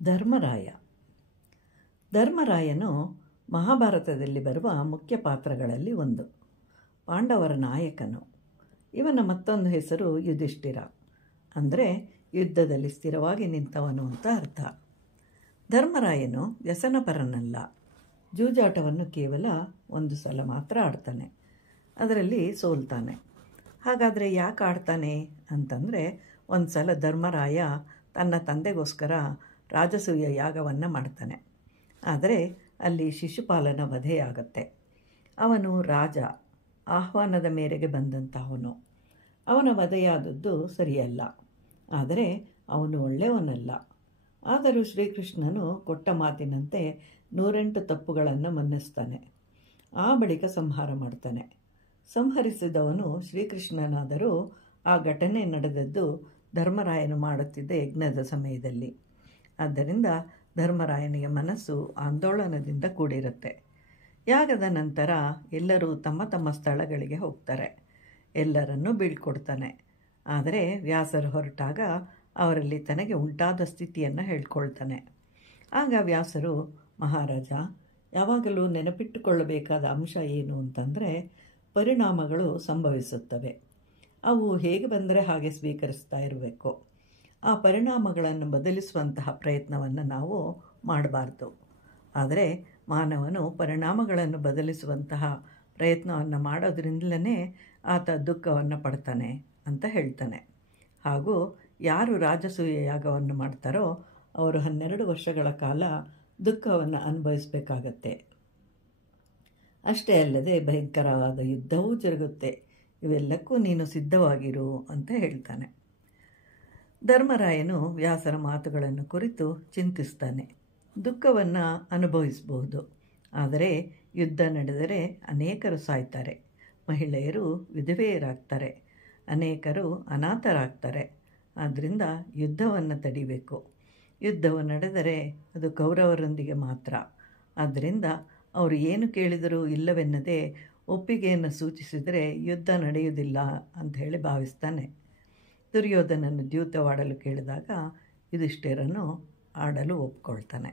ಧರ್ಮರಾಯ. ಧರ್ಮರಾಯನು ಮಹಾಭಾರತದಲ್ಲಿ ಬರುವ ಮುಖ್ಯ ಪಾತ್ರಗಳಲ್ಲಿ ಒಂದು. ಪಾಂಡವರ ನಾಯಕನು. ಇವನ ಮತ್ತೊಂದು ಹೆಸರು ಯುಧಿಷ್ಠಿರ, ಅಂದರೆ ಯುದ್ಧದಲ್ಲಿ ಸ್ಥಿರವಾಗಿ ನಿಂತವನು ಅಂತ ಅರ್ಥ. ಧರ್ಮರಾಯನು ವ್ಯಸನಪರನಲ್ಲ. ಜೂಜಾಟವನ್ನು ಕೇವಲ ಒಂದು ಸಲ ಮಾತ್ರ ಆಡ್ತಾನೆ, ಅದರಲ್ಲಿ ಸೋಲ್ತಾನೆ. ಹಾಗಾದರೆ ಯಾಕೆ ಆಡ್ತಾನೆ ಅಂತಂದರೆ, ಒಂದು ಸಲ ಧರ್ಮರಾಯ ತನ್ನ ತಂದೆಗೋಸ್ಕರ ರಾಜಸೂಯ ಯಾಗವನ್ನು ಮಾಡ್ತಾನೆ. ಆದರೆ ಅಲ್ಲಿ ಶಿಶುಪಾಲನ ವಧೆಯಾಗತ್ತೆ. ಅವನು ರಾಜ, ಆಹ್ವಾನದ ಮೇರೆಗೆ ಬಂದಂತಹವನು. ಅವನ ವಧೆಯಾದದ್ದು ಸರಿಯಲ್ಲ, ಆದರೆ ಅವನು ಒಳ್ಳೆಯವನಲ್ಲ. ಆದರೂ ಶ್ರೀಕೃಷ್ಣನು ಕೊಟ್ಟ ಮಾತಿನಂತೆ 108 ತಪ್ಪುಗಳನ್ನು ಮನ್ನಿಸ್ತಾನೆ. ಆ ಬಳಿಕ ಸಂಹಾರ ಮಾಡ್ತಾನೆ. ಸಂಹರಿಸಿದವನು ಶ್ರೀಕೃಷ್ಣನಾದರೂ ಆ ಘಟನೆ ನಡೆದದ್ದು ಧರ್ಮರಾಯನು ಮಾಡುತ್ತಿದ್ದ ಯಜ್ಞದ ಸಮಯದಲ್ಲಿ. ಆದ್ದರಿಂದ ಧರ್ಮರಾಯನಿಗೆ ಮನಸ್ಸು ಆಂದೋಲನದಿಂದ ಕೂಡಿರುತ್ತೆ. ಯಾಗದ ನಂತರ ಎಲ್ಲರೂ ತಮ್ಮ ತಮ್ಮ ಸ್ಥಳಗಳಿಗೆ ಹೋಗ್ತಾರೆ. ಎಲ್ಲರನ್ನೂ ಬೀಳ್ಕೊಡ್ತಾನೆ. ಆದರೆ ವ್ಯಾಸರು ಹೊರಟಾಗ ಅವರಲ್ಲಿ ತನಗೆ ಉಂಟಾದ ಸ್ಥಿತಿಯನ್ನು ಹೇಳ್ಕೊಳ್ತಾನೆ. ಆಗ ವ್ಯಾಸರು, ಮಹಾರಾಜ, ಯಾವಾಗಲೂ ನೆನಪಿಟ್ಟುಕೊಳ್ಳಬೇಕಾದ ಅಂಶ ಏನು ಅಂತಂದರೆ, ಪರಿಣಾಮಗಳು ಸಂಭವಿಸುತ್ತವೆ. ಅವು ಹೇಗೆ ಬಂದರೆ ಹಾಗೆ ಸ್ವೀಕರಿಸ್ತಾ ಇರಬೇಕು. ಆ ಪರಿಣಾಮಗಳನ್ನು ಬದಲಿಸುವಂತಹ ಪ್ರಯತ್ನವನ್ನು ನಾವು ಮಾಡಬಾರ್ದು. ಆದರೆ ಮಾನವನು ಪರಿಣಾಮಗಳನ್ನು ಬದಲಿಸುವಂತಹ ಪ್ರಯತ್ನವನ್ನು ಮಾಡೋದ್ರಿಂದಲೇ ಆತ ದುಃಖವನ್ನು ಪಡ್ತಾನೆ ಅಂತ ಹೇಳ್ತಾನೆ. ಹಾಗೂ ಯಾರು ರಾಜಸೂಯ ಯಾಗವನ್ನು ಮಾಡ್ತಾರೋ ಅವರು 12 ವರ್ಷಗಳ ಕಾಲ ದುಃಖವನ್ನು ಅನುಭವಿಸಬೇಕಾಗತ್ತೆ. ಅಷ್ಟೇ ಅಲ್ಲದೆ ಭಯಂಕರವಾದ ಯುದ್ಧವೂ ಜರುಗುತ್ತೆ. ಇವೆಲ್ಲಕ್ಕೂ ನೀನು ಸಿದ್ಧವಾಗಿರು ಅಂತ ಹೇಳ್ತಾನೆ. ಧರ್ಮರಾಯನು ವ್ಯಾಸರ ಮಾತುಗಳನ್ನು ಕುರಿತು ಚಿಂತಿಸ್ತಾನೆ. ದುಃಖವನ್ನು ಅನುಭವಿಸಬಹುದು, ಆದರೆ ಯುದ್ಧ ನಡೆದರೆ ಅನೇಕರು ಸಾಯ್ತಾರೆ, ಮಹಿಳೆಯರು ವಿಧವೆಯರಾಗ್ತಾರೆ, ಅನೇಕರು ಅನಾಥರಾಗ್ತಾರೆ. ಆದ್ದರಿಂದ ಯುದ್ಧವನ್ನು ತಡಿಬೇಕು. ಯುದ್ಧವು ನಡೆದರೆ ಅದು ಕೌರವರೊಂದಿಗೆ ಮಾತ್ರ. ಆದ್ದರಿಂದ ಅವರು ಏನು ಕೇಳಿದರೂ ಇಲ್ಲವೆನ್ನದೆ ಒಪ್ಪಿಗೆಯನ್ನು ಸೂಚಿಸಿದರೆ ಯುದ್ಧ ನಡೆಯುವುದಿಲ್ಲ ಅಂತ ಹೇಳಿ ಭಾವಿಸ್ತಾನೆ. ದುರ್ಯೋಧನನ್ನು ದ್ಯೂತವಾಡಲು ಕೇಳಿದಾಗ ಯುಧಿಷ್ಠಿರನು ಆಡಲು ಒಪ್ಕೊಳ್ತಾನೆ.